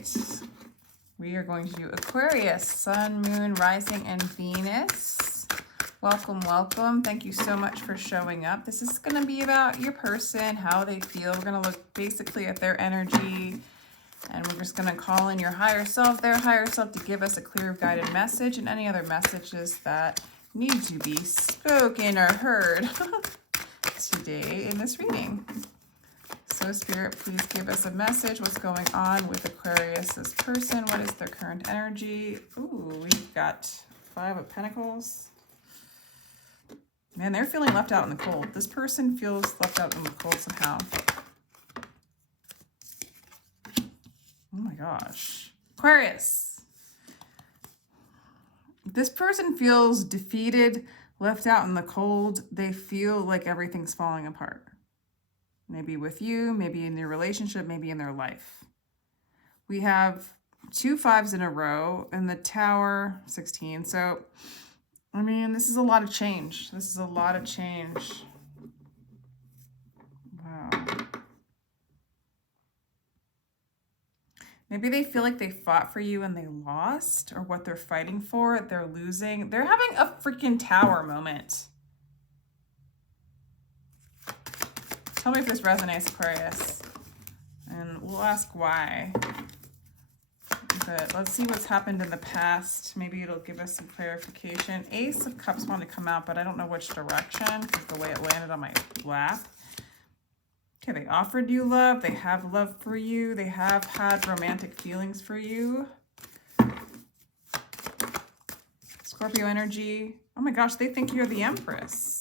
right. We are going to do Aquarius, Sun, Moon, Rising, and Venus. Welcome, welcome. Thank you so much for showing up. This is going to be about your person, how they feel. We're going to look basically at their energy, and we're just going to call in your higher self, their higher self, to give us a clear guided message and any other messages that need to be spoken or heard today in this reading. So Spirit, please give us a message. What's going on with Aquarius, this person? What is their current energy? Ooh, we've got 5 of Pentacles. Man, they're feeling left out in the cold. This person feels left out in the cold somehow. Oh my gosh. Aquarius. This person feels defeated, left out in the cold. They feel like everything's falling apart. Maybe with you, maybe in your relationship, maybe in their life. We have 2 5s in a row and the Tower, 16. So, I mean, this is a lot of change. This is a lot of change. Wow. Maybe they feel like they fought for you and they lost, or what they're fighting for, they're losing. They're having a freaking Tower moment. Tell me if this resonates, Aquarius. And we'll ask why. But let's see what's happened in the past. Maybe it'll give us some clarification. Ace of Cups wanted to come out, but I don't know which direction because the way it landed on my lap. Okay, they offered you love. They have love for you. They have had romantic feelings for you. Scorpio energy. Oh my gosh, they think you're the Empress.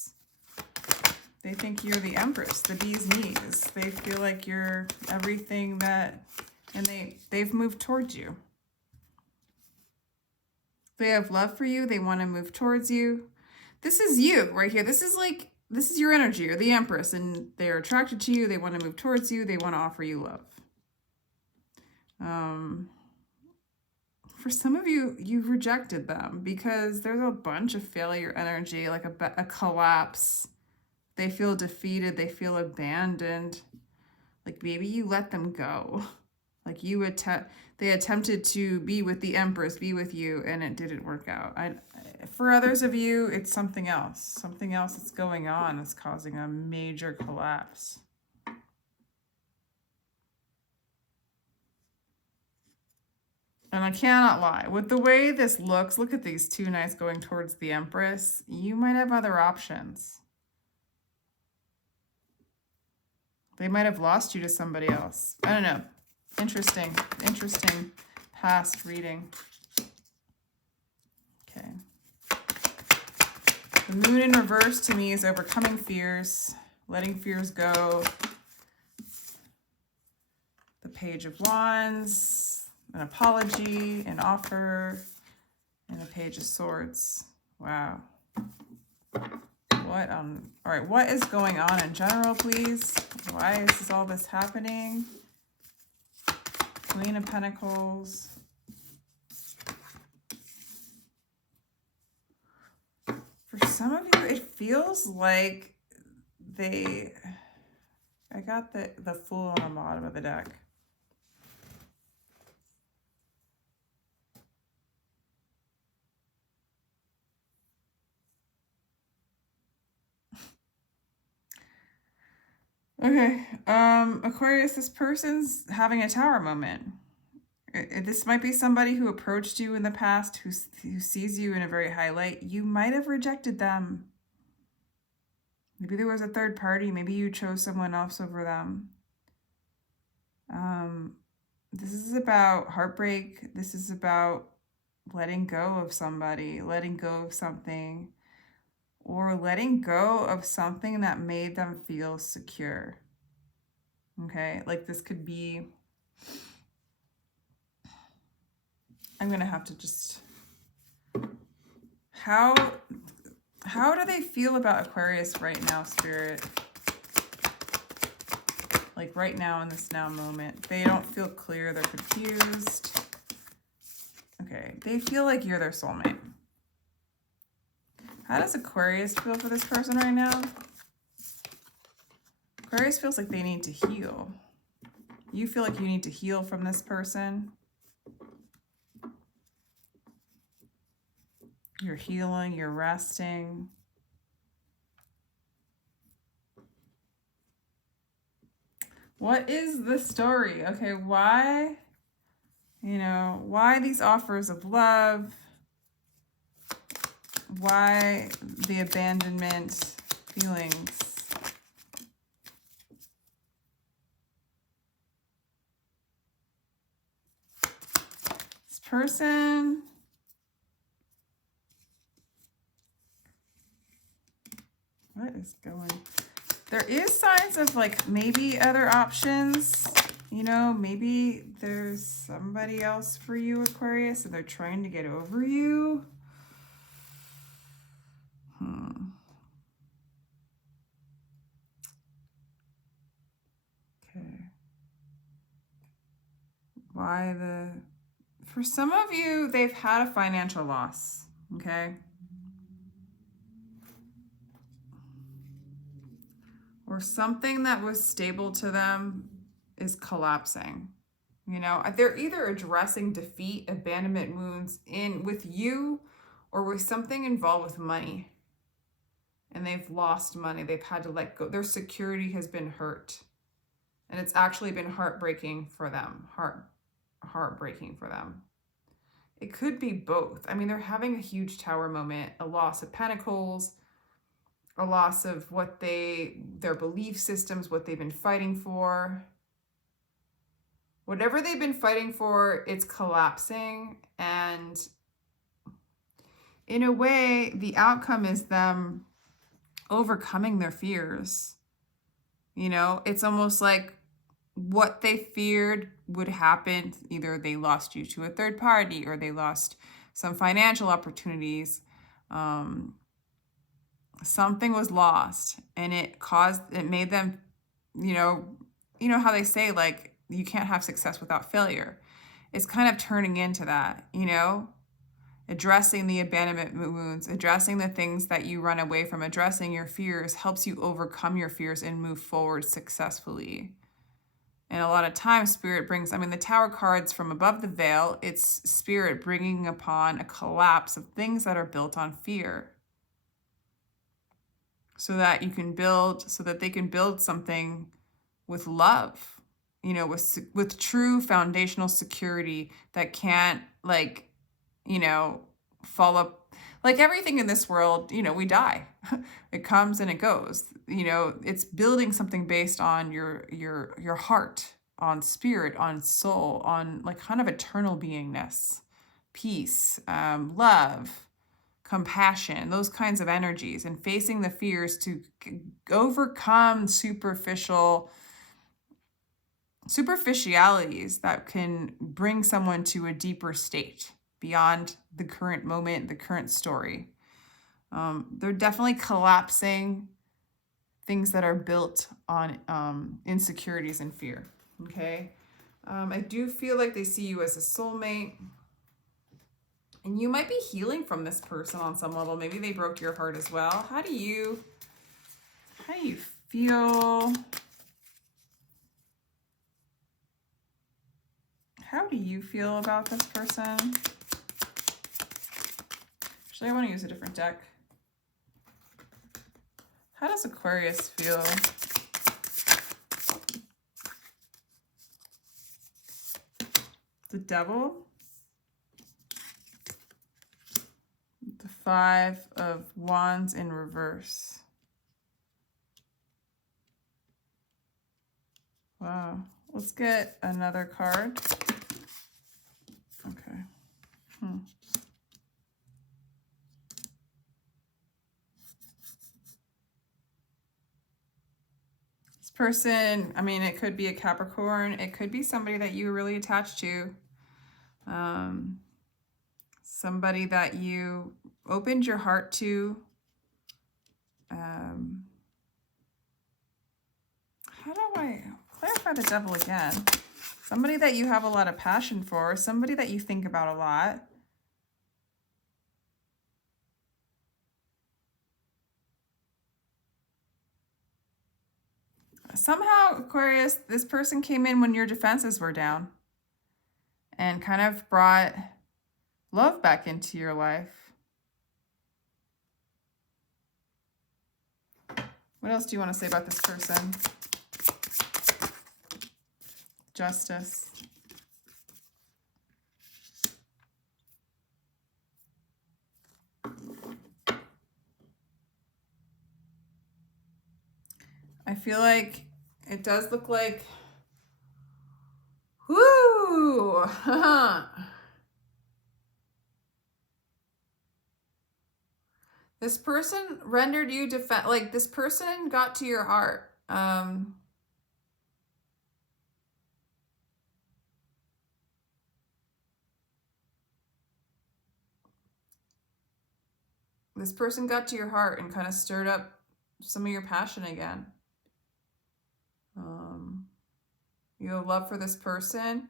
They think you're the Empress, the bee's knees. They feel like you're everything that, and they've moved towards you. They have love for you. They want to move towards you. This is you right here. This is your energy. You're the Empress, and they're attracted to you. They want to move towards you. They want to offer you love. For some of you, you've rejected them because there's a bunch of failure energy, like a collapse. They feel defeated. They feel abandoned. Like maybe you let them go. Like they attempted to be with the Empress, be with you, and it didn't work out. For others of you, it's something else. Something else that's going on that's causing a major collapse. And I cannot lie. With the way this looks, look at these 2 knights going towards the Empress. You might have other options. They might have lost you to somebody else. I don't know. Interesting past reading. Okay. The Moon in reverse to me is overcoming fears, letting fears go. The Page of Wands, an apology, an offer, and the Page of Swords. Wow. All right, what is going on in general, please? Why is all this happening? Queen of Pentacles. For some of you, it feels like I got the Fool on the bottom of the deck. Okay, Aquarius, this person's having a Tower moment. This might be somebody who approached you in the past, who sees you in a very high light. You might have rejected them. Maybe there was a third party. Maybe you chose someone else over them. This is about heartbreak. This is about letting go of somebody, letting go of something, or letting go of something that made them feel secure. Okay, like this could be, I'm gonna have to just, how do they feel about Aquarius right now, Spirit? Like right now in this now moment. They don't feel clear, they're confused. Okay, they feel like you're their soulmate. How does Aquarius feel for this person right now? Aquarius feels like they need to heal. You feel like you need to heal from this person. You're healing, you're resting. What is the story? Okay, why, why these offers of love? Why the abandonment feelings? This person, what is going? There is signs of like maybe other options. Maybe there's somebody else for you, Aquarius, and they're trying to get over you. Okay. For some of you, they've had a financial loss, okay? Or something that was stable to them is collapsing. They're either addressing defeat, abandonment wounds with you or with something involved with money. And they've lost money. They've had to let go. Their security has been hurt. And it's actually been heartbreaking for them. Heartbreaking for them. It could be both. I mean, they're having a huge tower moment, a loss of pentacles, a loss of their belief systems, what they've been fighting for. Whatever they've been fighting for, it's collapsing. And in a way, the outcome is them overcoming their fears. It's almost like what they feared would happen. Either they lost you to a third party or they lost some financial opportunities. Something was lost and it made them, how they say, like, you can't have success without failure. It's kind of turning into that, addressing the abandonment wounds, addressing the things that you run away from, addressing your fears helps you overcome your fears and move forward successfully. And a lot of times Spirit brings, the Tower cards from above the veil, it's Spirit bringing upon a collapse of things that are built on fear. So that they can build something with love, with true foundational security that can't, fall up. Like everything in this world, we die. It comes and it goes. It's building something based on your heart, on spirit, on soul, on like kind of eternal beingness, peace, love, compassion, those kinds of energies, and facing the fears to overcome superficialities that can bring someone to a deeper state beyond the current moment, the current story. They're definitely collapsing things that are built on insecurities and fear, okay? I do feel like they see you as a soulmate. And you might be healing from this person on some level. Maybe they broke your heart as well. How do you feel? How do you feel about this person? Actually, I want to use a different deck. How does Aquarius feel? The Devil. The 5 of Wands in reverse. Wow. Let's get another card. Okay. This person, it could be a Capricorn. It could be somebody that you're really attached to. Somebody that you opened your heart to. How do I clarify the Devil again? Somebody that you have a lot of passion for, somebody that you think about a lot. Somehow, Aquarius, this person came in when your defenses were down and kind of brought love back into your life. What else do you want to say about this person? Justice. I feel like it does look like, whoo, this person rendered you like this person got to your heart. This person got to your heart and kind of stirred up some of your passion again. You have love for this person,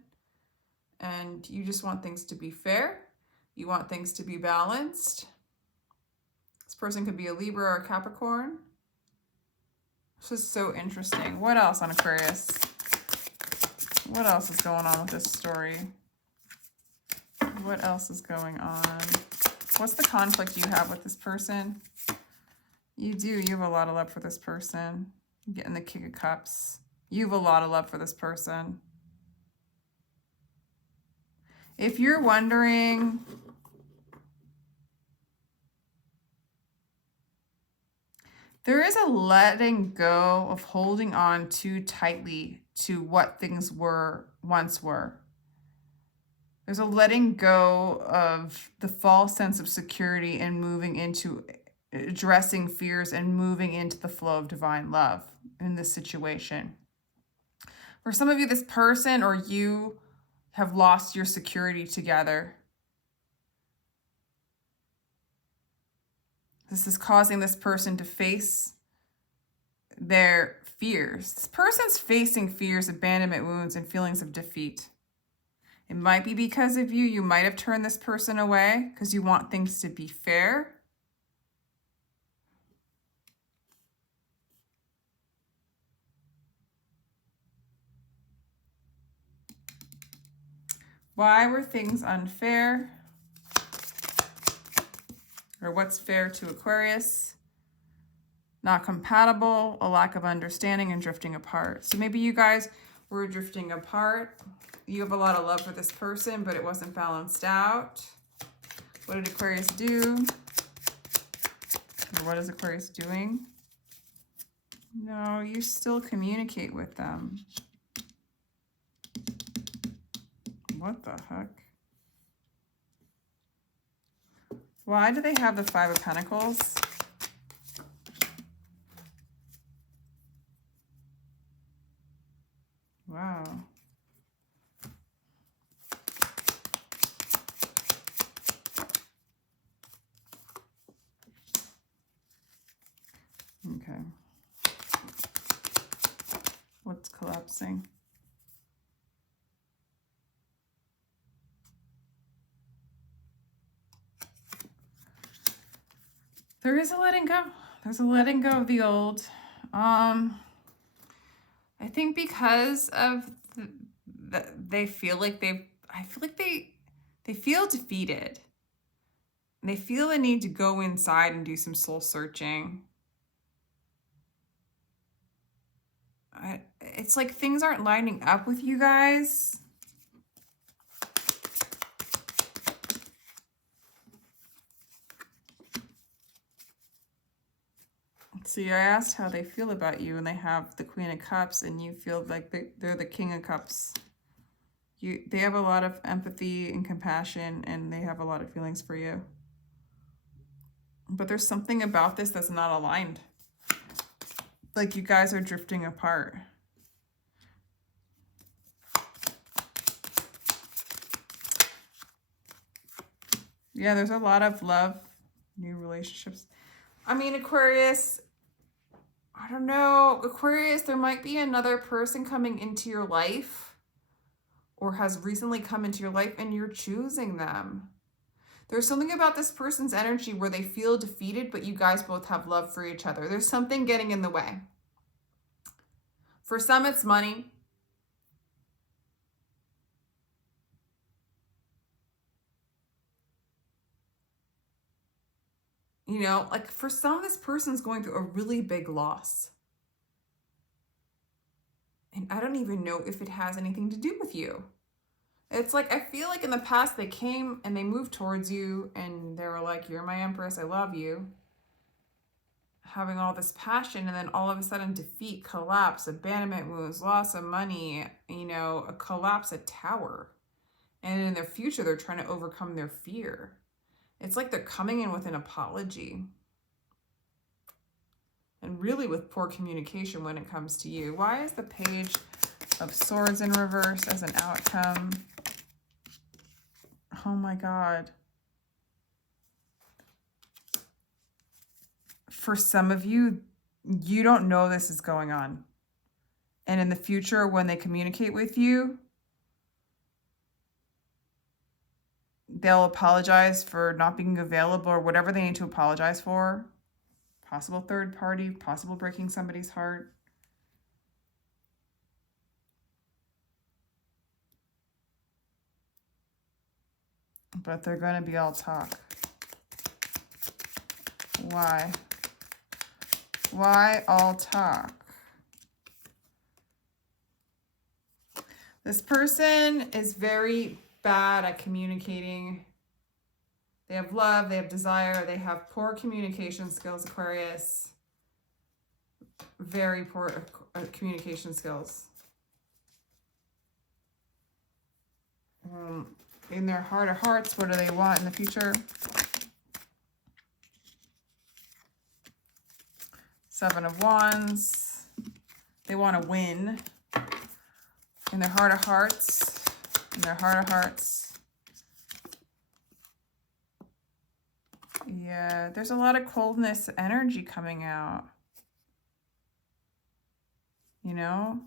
and you just want things to be fair. You want things to be balanced. This person could be a Libra or a Capricorn. This is so interesting. What else on Aquarius? What else is going on with this story? What else is going on? What's the conflict you have with this person? You do. You have a lot of love for this person. You're getting the King of Cups. You have a lot of love for this person. If you're wondering, there is a letting go of holding on too tightly to what things once were. There's a letting go of the false sense of security and moving into addressing fears and moving into the flow of divine love in this situation. For some of you, this person or you have lost your security together. This is causing this person to face their fears. This person's facing fears, abandonment, wounds, and feelings of defeat. It might be because of you. You might have turned this person away because you want things to be fair. Why were things unfair? Or what's fair to Aquarius? Not compatible, a lack of understanding, and drifting apart. So maybe you guys were drifting apart. You have a lot of love for this person, but it wasn't balanced out. What did Aquarius do? Or what is Aquarius doing? No, you still communicate with them. What the heck? Why do they have the Five of Pentacles? Wow. Okay. What's collapsing? There is a letting go. There's a letting go of the old. I think because of they feel like I feel like they feel defeated. They feel a need to go inside and do some soul searching. It's like things aren't lining up with you guys. See, I asked how they feel about you, and they have the Queen of Cups, and you feel like they're the King of Cups. They have a lot of empathy and compassion, and they have a lot of feelings for you. But there's something about this that's not aligned. Like you guys are drifting apart. Yeah, there's a lot of love, new relationships. I mean, Aquarius, I don't know. Aquarius, there might be another person coming into your life or has recently come into your life and you're choosing them. There's something about this person's energy where they feel defeated, but you guys both have love for each other. There's something getting in the way. For some, it's money. You know, like for some, this person's going through a really big loss. And I don't even know if it has anything to do with you. It's like, I feel like in the past they came and they moved towards you and they were like, you're my empress, I love you. Having all this passion, and then all of a sudden defeat, collapse, abandonment wounds, loss of money, you know, a collapse, a tower. And in their future, they're trying to overcome their fear. It's like they're coming in with an apology. And really with poor communication when it comes to you. Why is the Page of Swords in reverse as an outcome? Oh my God. For some of you, you don't know this is going on. And in the future, when they communicate with you, they'll apologize for not being available or whatever they need to apologize for. Possible third party, possible breaking somebody's heart. But they're going to be all talk. Why? Why all talk? This person is very bad at communicating. They have love, they have desire, they have poor communication skills, Aquarius. Very poor communication skills. In their heart of hearts, what do they want in the future? Seven of Wands. They want to win. In their heart of hearts. In their heart of hearts. Yeah, there's a lot of coldness energy coming out. You know?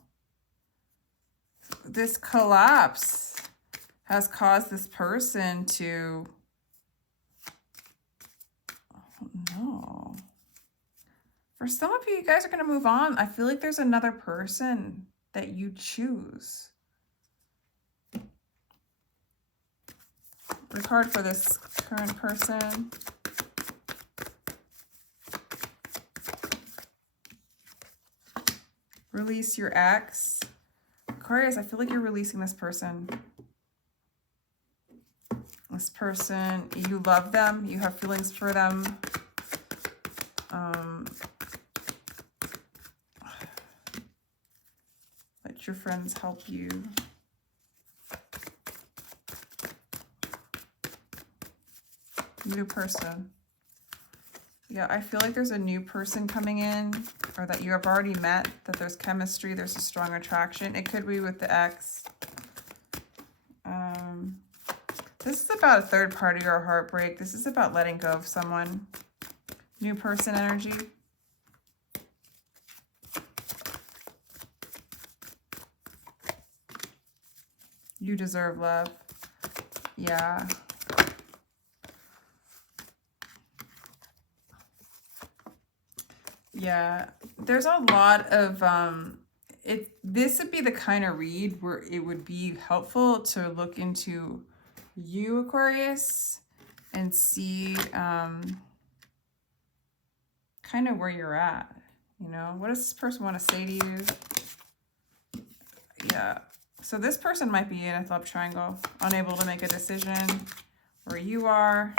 This collapse has caused this person to... Oh, no. For some of you, you guys are going to move on. I feel like there's another person that you choose. The card for this current person. Release your ex. Aquarius, I feel like you're releasing this person. This person, you love them. You have feelings for them. Let your friends help you. New person. Yeah, I feel like there's a new person coming in, or that you have already met, that there's chemistry, there's a strong attraction. It could be with the ex. This is about a third party or a heartbreak. This is about letting go of someone. New person energy. You deserve love. Yeah. Yeah, there's a lot of, this would be the kind of read where it would be helpful to look into you, Aquarius, and see kind of where you're at. You know, what does this person want to say to you? Yeah, so this person might be in a love triangle, unable to make a decision where you are.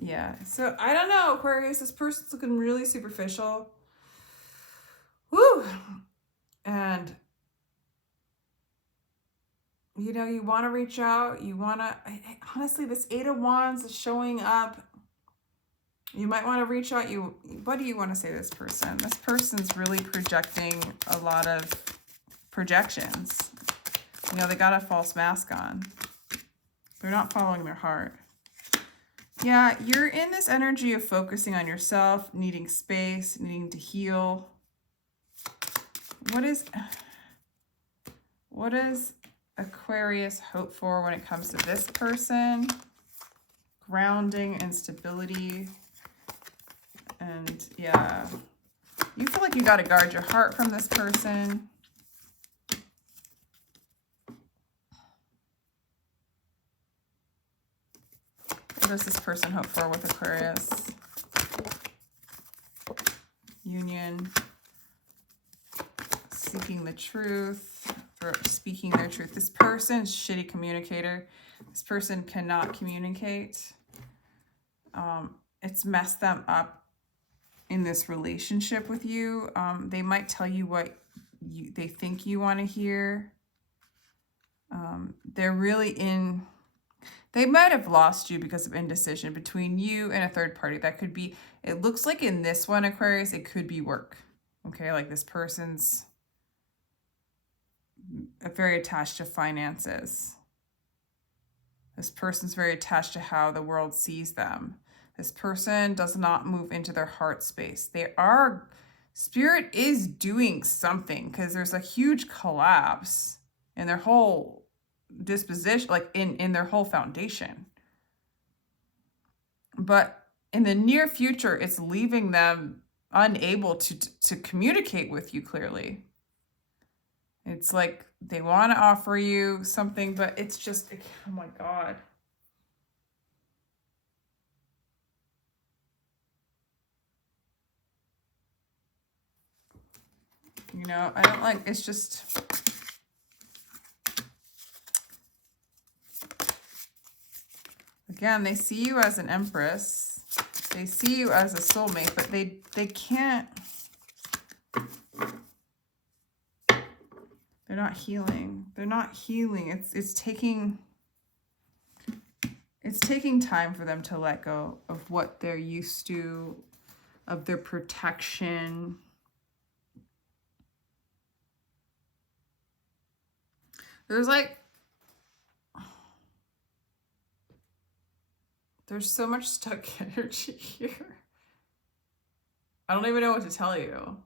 Yeah, so I don't know, Aquarius, this person's looking really superficial. Woo! And, you know, you want to reach out. You want to, honestly, this Eight of Wands is showing up. You might want to reach out. What do you want to say to this person? This person's really projecting a lot of projections. You know, they got a false mask on. They're not following their heart. Yeah, you're in this energy of focusing on yourself, needing space, needing to heal. What does Aquarius hope for when it comes to this person? Grounding and stability. And yeah, you feel like you got to guard your heart from this person. What does this person hope for with Aquarius? Union. Seeking the truth, or speaking their truth. This person's shitty communicator. This person cannot communicate. It's messed them up in this relationship with you. They might tell you what they think you want to hear. They're really in... They might have lost you because of indecision between you and a third party. That could be... It looks like in this one, Aquarius, it could be work. Okay, like this person's very attached to finances. This person's very attached to how the world sees them. This person does not move into their heart space. They are... Spirit is doing something because there's a huge collapse in their whole disposition, like in their whole foundation. But in the near future, it's leaving them unable to communicate with you clearly. It's like they want to offer you something, but it's just, oh my God. You know, I don't like, it's just... Again, they see you as an empress. They see you as a soulmate, but they can't... They're not healing. They're not healing. It's taking time for them to let go of what they're used to, of their protection. There's so much stuck energy here. I don't even know what to tell you.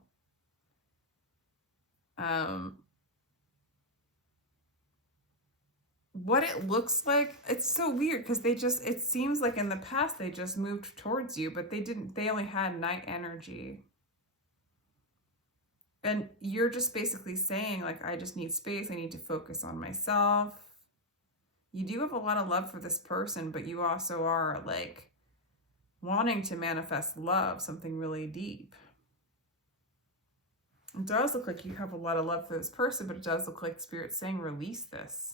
What it looks like, it's so weird because it seems like in the past they just moved towards you, but they only had night energy. And you're just basically saying, like, I just need space. I need to focus on myself. You do have a lot of love for this person, but you also are, like, wanting to manifest love, something really deep. It does look like you have a lot of love for this person, but it does look like Spirit's saying, release this.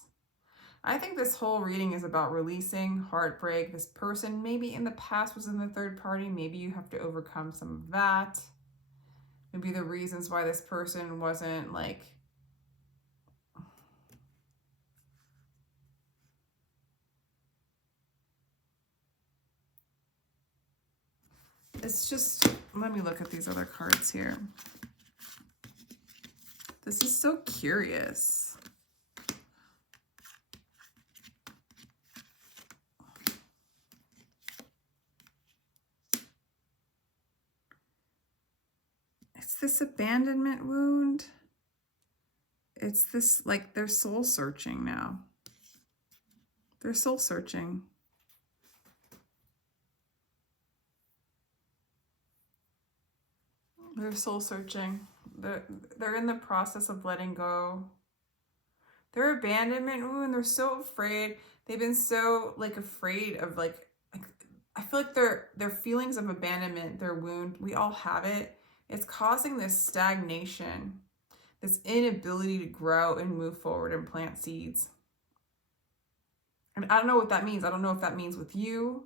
I think this whole reading is about releasing heartbreak. This person maybe in the past was in the third party. Maybe you have to overcome some of that. Maybe the reasons why this person wasn't like... It's just... Let me look at these other cards here. This is so curious. This abandonment wound. It's this, like, they're soul searching now. They're soul searching. They're soul searching. They're in the process of letting go. Their abandonment wound, they're so afraid. They've been so, like, afraid of, like I feel like their feelings of abandonment, their wound, we all have it. It's causing this stagnation, this inability to grow and move forward and plant seeds. And I don't know what that means. I don't know if that means with you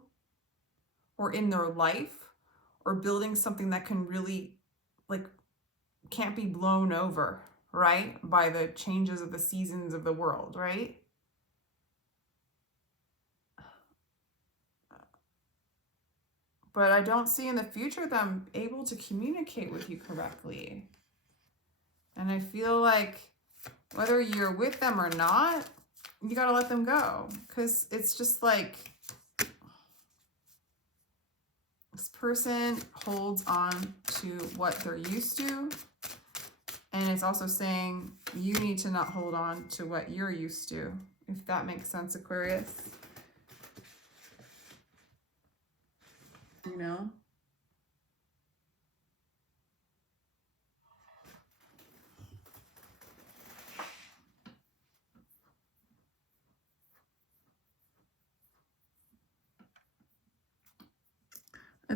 or in their life or building something that can really, like, can't be blown over, right? By the changes of the seasons of the world, right? But I don't see in the future them able to communicate with you correctly. And I feel like whether you're with them or not, you got to let them go. Because it's just like this person holds on to what they're used to. And it's also saying you need to not hold on to what you're used to. If that makes sense, Aquarius. You know?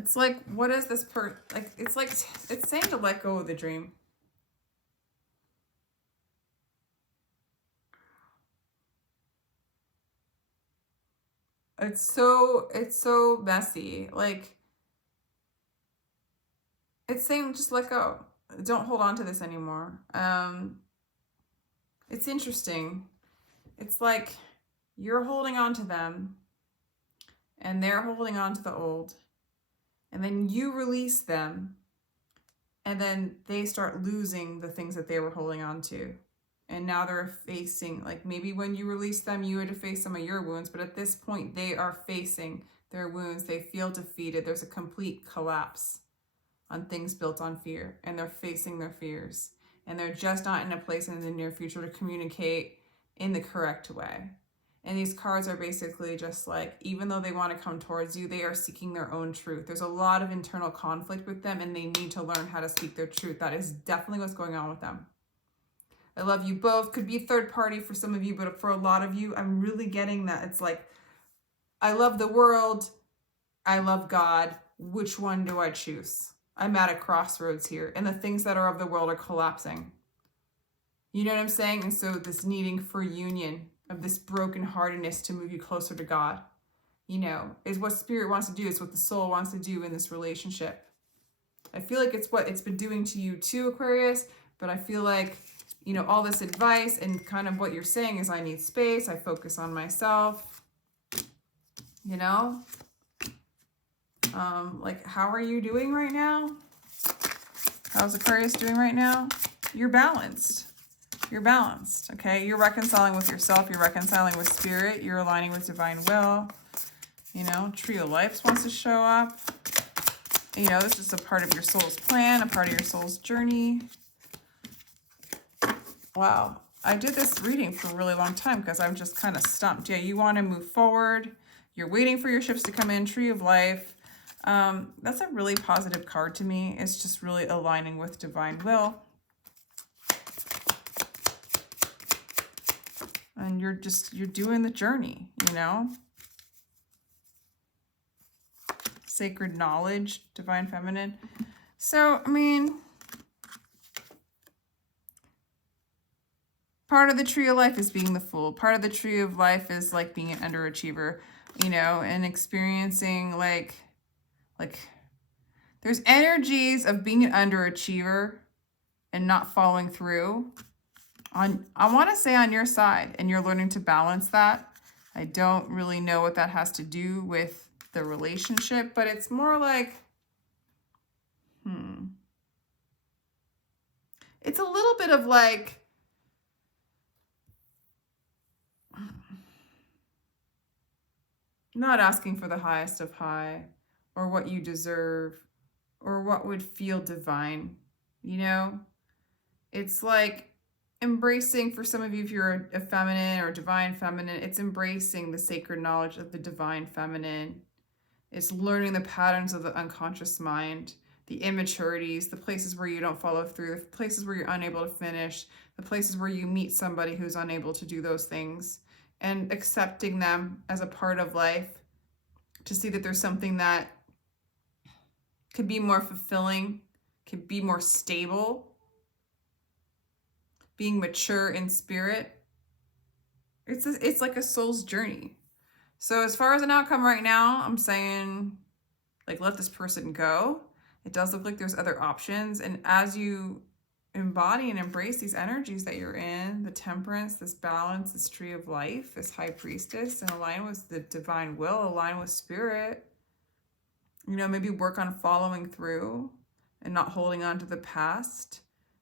It's like, what is this like, it's like, it's saying to let go of the dream. It's so messy. Like, it's saying just let go. Don't hold on to this anymore. It's interesting. It's like you're holding on to them and they're holding on to the old. And then you release them and then they start losing the things that they were holding on to. And now they're facing, like maybe when you release them, you had to face some of your wounds, but at this point they are facing their wounds. They feel defeated. There's a complete collapse on things built on fear, and they're facing their fears. And they're just not in a place in the near future to communicate in the correct way. And these cards are basically just like, even though they want to come towards you, they are seeking their own truth. There's a lot of internal conflict with them, and they need to learn how to speak their truth. That is definitely what's going on with them. I love you both. Could be third party for some of you, but for a lot of you, I'm really getting that. It's like, I love the world. I love God. Which one do I choose? I'm at a crossroads here, and the things that are of the world are collapsing. You know what I'm saying? And so this needing for union of this brokenheartedness to move you closer to God, you know, is what spirit wants to do. It's what the soul wants to do in this relationship. I feel like it's what it's been doing to you too, Aquarius, but I feel like, you know, all this advice and kind of what you're saying is I need space. I focus on myself, you know? Like, how are you doing right now? How's Aquarius doing right now? You're balanced. You're balanced, okay? You're reconciling with yourself. You're reconciling with spirit. You're aligning with divine will. You know, Tree of Life wants to show up. You know, this is a part of your soul's plan, a part of your soul's journey. Wow. I did this reading for a really long time because I'm just kind of stumped. Yeah, you want to move forward. You're waiting for your ships to come in. Tree of Life. That's a really positive card to me. It's just really aligning with divine will. And you're doing the journey, you know? Sacred knowledge, divine feminine. So, I mean, part of the Tree of Life is being the Fool. Part of the Tree of Life is like being an underachiever, you know, and experiencing like there's energies of being an underachiever and not following through on, I want to say, on your side, and you're learning to balance that. I don't really know what that has to do with the relationship, but it's more like, it's a little bit of like, not asking for the highest of high or what you deserve or what would feel divine, you know? It's like embracing, for some of you, if you're a feminine or divine feminine, it's embracing the sacred knowledge of the divine feminine. It's learning the patterns of the unconscious mind, the immaturities, the places where you don't follow through, the places where you're unable to finish, the places where you meet somebody who's unable to do those things, and accepting them as a part of life, to see that there's something that could be more fulfilling, could be more stable, being mature in spirit. It's like a soul's journey. So as far as an outcome right now, I'm saying, like, let this person go. It does look like there's other options. And as you embody and embrace these energies that you're in, the temperance, this balance, this Tree of Life, this High Priestess, and align with the divine will, align with spirit, you know, maybe work on following through and not holding on to the past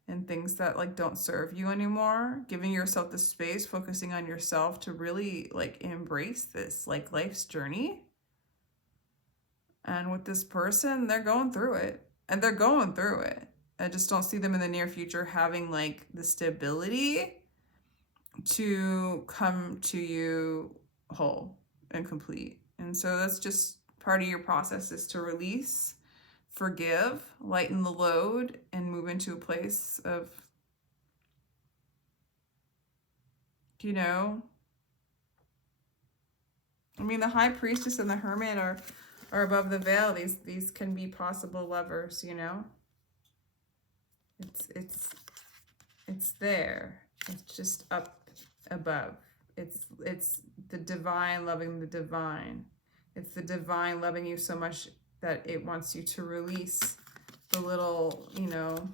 and things that like don't serve you anymore, giving yourself the space, focusing on yourself to really like embrace this like life's journey. And with this person, they're going through it, and they're going through it. I just don't see them in the near future having like the stability to come to you whole and complete. And so that's just part of your process, is to release, forgive, lighten the load, and move into a place of, you know, I mean, the High Priestess and the Hermit are are above the veil. These can be possible lovers, you know. It's there. It's just up above. It's the divine loving the divine. It's the divine loving you so much that it wants you to release the little, you know,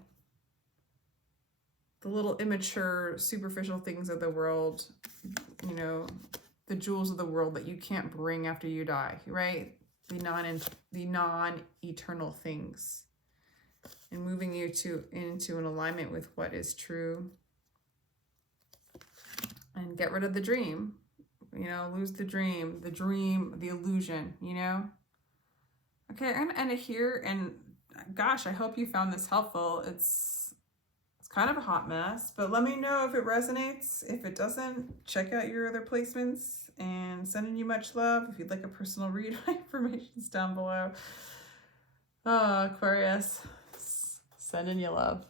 the little immature, superficial things of the world, you know, the jewels of the world that you can't bring after you die, right? The non-eternal things. And moving you into an alignment with what is true. And get rid of the dream. You know, lose the dream, the illusion, you know? Okay, I'm going to end it here. And gosh, I hope you found this helpful. It's kind of a hot mess, but let me know if it resonates. If it doesn't, check out your other placements, and sending you much love. If you'd like a personal read, my information's down below. Oh, Aquarius, sending you love.